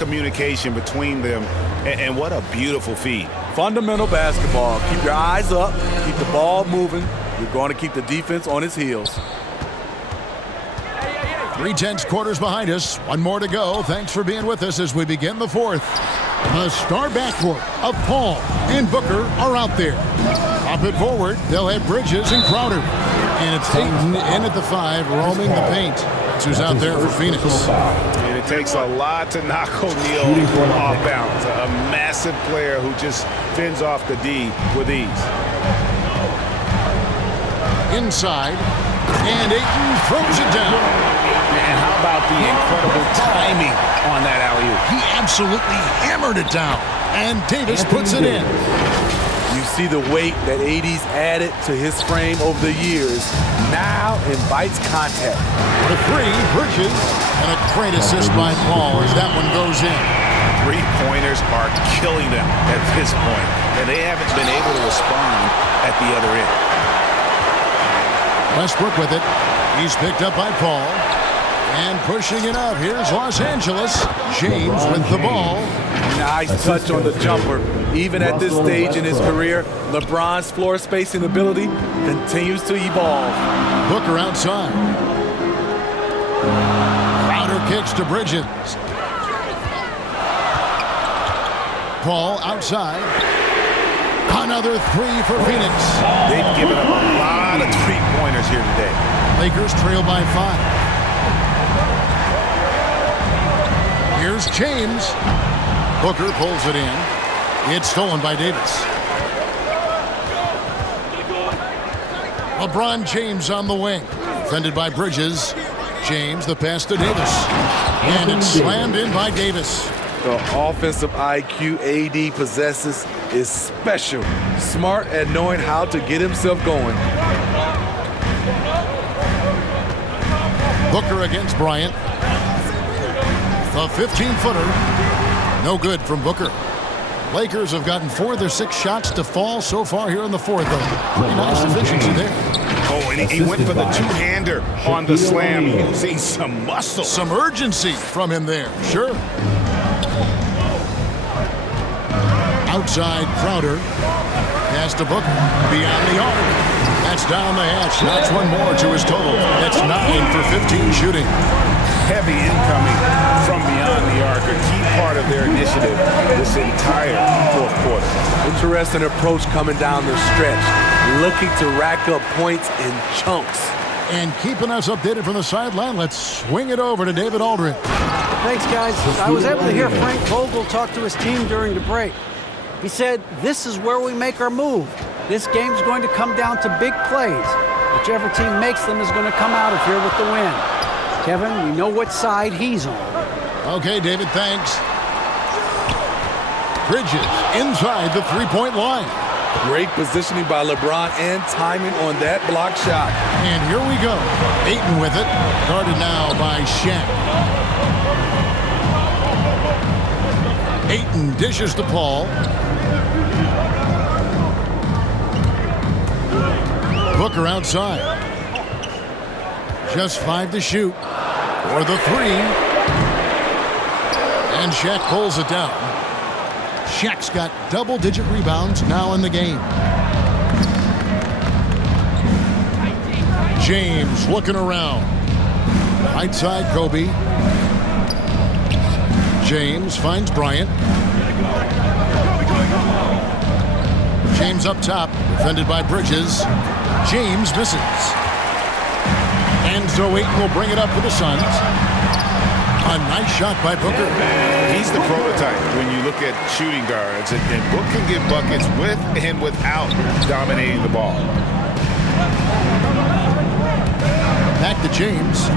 communication between them, and what a beautiful feed. Fundamental basketball. Keep your eyes up. Keep the ball moving. You're going to keep the defense on its heels. 3 quarters behind us. One more to go. Thanks for being with us as we begin the fourth. The star backcourt of Paul and Booker are out there. Pop it forward. They'll have Bridges and Crowder. And it's Ayton in at the 5, roaming the paint. That's who's out there for Phoenix. And it takes a lot to knock O'Neal off balance. A massive player who just fends off the D with ease. Inside. And Ayton throws it down. And how about the incredible timing on that alley-oop? He absolutely hammered it down. And Davis puts it in. You see the weight that AD's added to his frame over the years. Now invites contact. The 3, Bridges. And a great assist by Paul as that one goes in. Three-pointers are killing them at this point, and they haven't been able to respond at the other end. Westbrook with it. He's picked up by Paul. And pushing it up. Here's Los Angeles. James with the ball. Nice touch on the jumper. Even at this stage in his career, LeBron's floor spacing ability continues to evolve. Booker outside. Crowder kicks to Bridges. Paul outside. Another 3 for Phoenix. They've given up a lot of three-pointers here today. Lakers trail by 5. Here's James. Booker pulls it in. It's stolen by Davis. LeBron James on the wing. Defended by Bridges. James, the pass to Davis. And it's slammed in by Davis. The offensive IQ AD possesses is special. Smart at knowing how to get himself going. Booker against Bryant. The 15-footer. No good from Booker. Lakers have gotten 4 of their 6 shots to fall so far here in the fourth. Pretty nice efficiency there. Oh, and he went for the two-hander on the slam. You see some muscle. Some urgency from him there. Sure. Outside Crowder. Pass to Booker. Beyond the arc. That's down the hatch. That's one more to his total. That's 9 for 15 shooting. Heavy incoming from beyond the arc. A key part of their initiative this entire fourth quarter. Interesting approach coming down the stretch. Looking to rack up points in chunks. And keeping us updated from the sideline, let's swing it over to David Aldridge. Thanks, guys. I was able to hear Frank Vogel talk to his team during the break. He said, this is where we make our move. This game's going to come down to big plays. Whichever team makes them is going to come out of here with the win. Kevin, we know what side he's on. Okay, David, thanks. Bridges inside the three-point line. Great positioning by LeBron and timing on that block shot. And here we go. Ayton with it. Guarded now by Shaq. Ayton dishes to Paul. Booker outside. Just 5 to shoot. For the 3. And Shaq pulls it down. Shaq's got double-digit rebounds now in the game. James looking around. Right side, Kobe. James finds Bryant. James up top, defended by Bridges. James misses. And so Ayton will bring it up for the Suns. A nice shot by Booker. He's the prototype when you look at shooting guards. And Book can get buckets with and without dominating the ball. Back to James.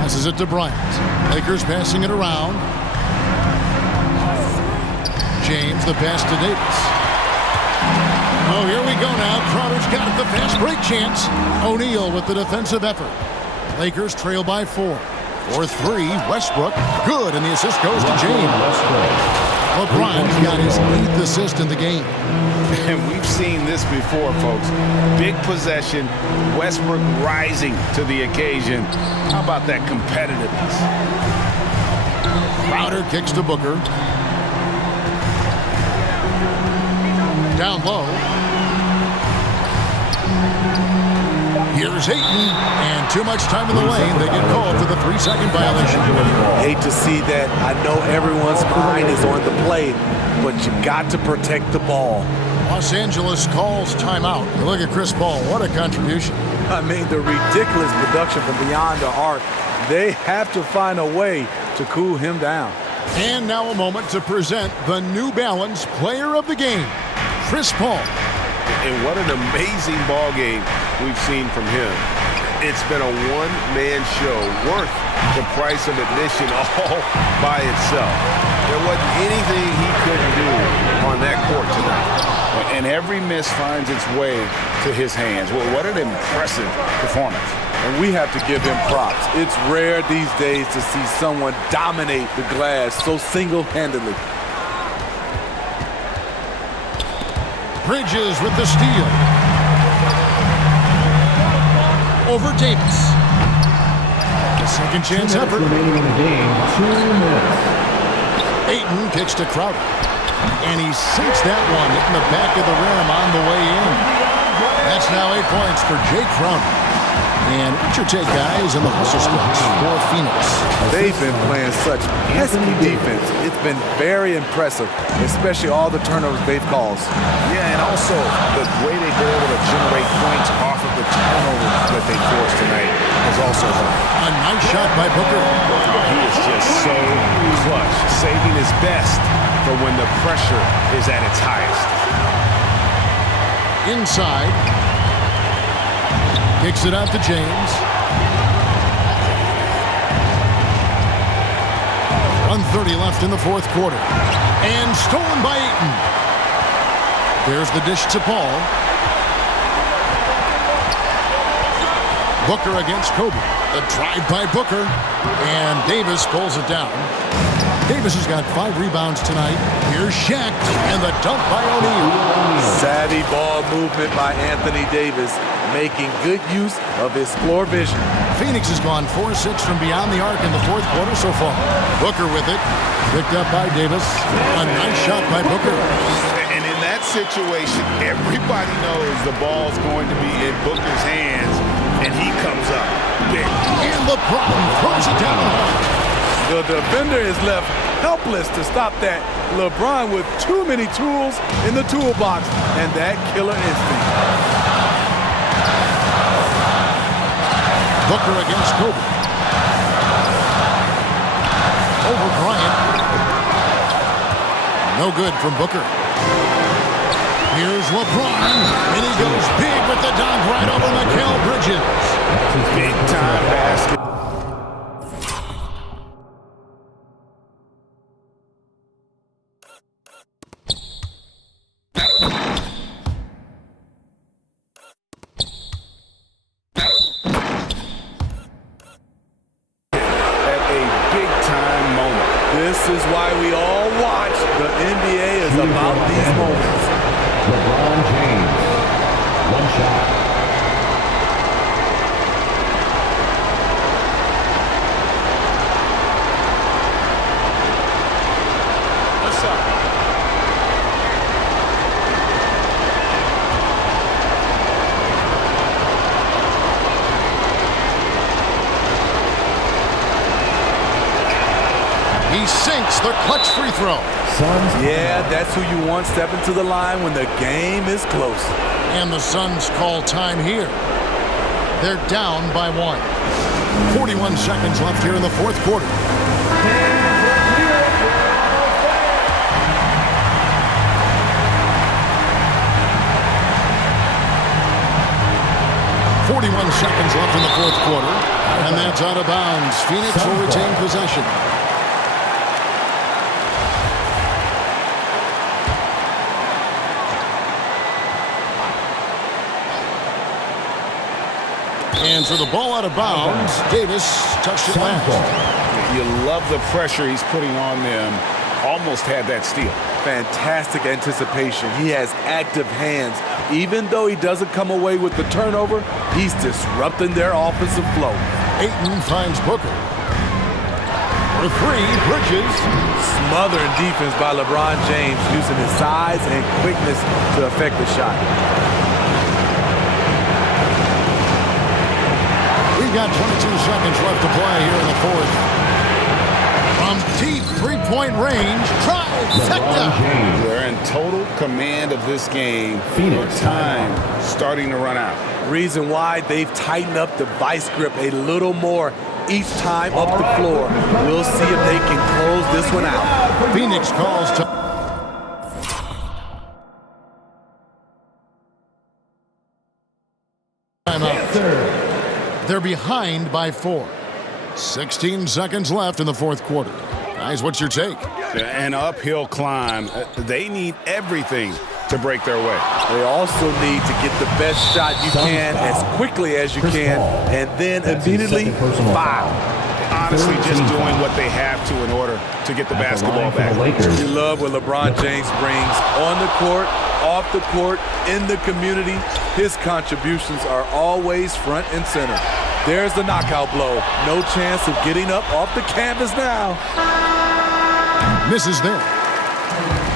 Passes it to Bryant. Lakers passing it around. James, the pass to Davis. Oh, here we go now. Crowder's got it, the fast break chance. O'Neal with the defensive effort. Lakers trail by 4. 4-3, Westbrook. Good, and the assist goes to James. LeBron's got his 8th assist in the game. And we've seen this before, folks. Big possession, Westbrook rising to the occasion. How about that competitiveness? Crowder kicks to Booker. Down low. Here's Ayton, and too much time in the lane. They get called for the 3-second violation. Hate to see that. I know everyone's mind is on the play, but you got to protect the ball. Los Angeles calls timeout. Look at Chris Paul. What a contribution. I mean, the ridiculous production from beyond the arc. They have to find a way to cool him down. And now a moment to present the New Balance Player of the Game, Chris Paul. And what an amazing ball game we've seen from him. It's been a one-man show worth the price of admission all by itself. There wasn't anything he couldn't do on that court tonight. And every miss finds its way to his hands. Well, what an impressive performance. And we have to give him props. It's rare these days to see someone dominate the glass so single-handedly. Bridges with the steal. Over Davis. The second chance effort. Remaining in the game, 2 minutes. Ayton kicks to Crowder. And he sinks that one in the back of the rim on the way in. That's now 8 points for Jake Crowder. And what's your take, guys, on the hustle squads for Phoenix? They've been playing such pesky defense. It's been very impressive, especially all the turnovers they've caused. Yeah, and also the way they've been able to generate points off of the turnovers that they forced tonight has also helped. A nice shot by Booker. He is just so clutch, saving his best for when the pressure is at its highest. Inside. Kicks it out to James. 1:30 left in the fourth quarter. And stolen by Ayton. There's the dish to Paul. Booker against Kobe. The drive by Booker. And Davis pulls it down. Davis has got 5 rebounds tonight. Here's Shaq. And the dunk by O'Neal. Savvy ball movement by Anthony Davis, making good use of his floor vision. Phoenix has gone 4-6 from beyond the arc in the fourth quarter so far. Booker with it. Picked up by Davis. A nice shot by Booker. And in that situation, everybody knows the ball's going to be in Booker's hands, and he comes up big. And LeBron throws it down. The defender is left helpless to stop that. LeBron with too many tools in the toolbox, and that killer instinct. Booker against Kobe. Over Bryant. No good from Booker. Here's LeBron, and he goes big with the dunk right over Mikal Bridges. Big time basket. This is why we all watch. The NBA is about these moments. LeBron James, 1 shot. What's up? He sinks the clutch free throw. Yeah, that's who you want stepping to the line when the game is close. And the Suns call time here. They're down by 1. 41 seconds left here in the fourth quarter. Seconds left in the fourth quarter, and that's out of bounds. Phoenix will retain possession. And so the ball out of bounds. Davis touched it last. You love the pressure he's putting on them. Almost had that steal. Fantastic anticipation. He has active hands. Even though he doesn't come away with the turnover, he's disrupting their offensive flow. Ayton finds Booker. For three, Bridges. Smothering defense by LeBron James, using his size and quickness to affect the shot. We've got 22 seconds left to play here in the fourth. From deep three-point range, trifecta. They're in total command of this game. With time starting to run out. Reason why they've tightened up the vice grip a little more each time up the floor. We'll see if they can close this one out. Phoenix calls to... They're behind by 4. 16 seconds left in the fourth quarter. Guys, what's your take? An uphill climb. They need everything to break their way. They also need to get the best shot you can as quickly as you can, and then immediately foul. Honestly, just doing what they have to in order to get the basketball back. We love what LeBron James brings on the court, off the court, in the community. His contributions are always front and center. There's the knockout blow. No chance of getting up off the canvas now. Misses there.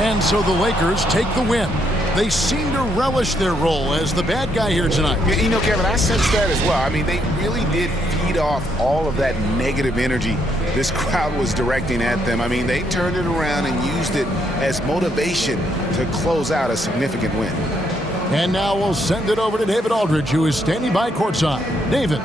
And so the Lakers take the win. They seem to relish their role as the bad guy here tonight. Yeah, you know, Kevin, I sense that as well. I mean, they really did feed off all of that negative energy this crowd was directing at them. I mean, they turned it around and used it as motivation to close out a significant win. And now we'll send it over to David Aldridge, who is standing by courtside. David.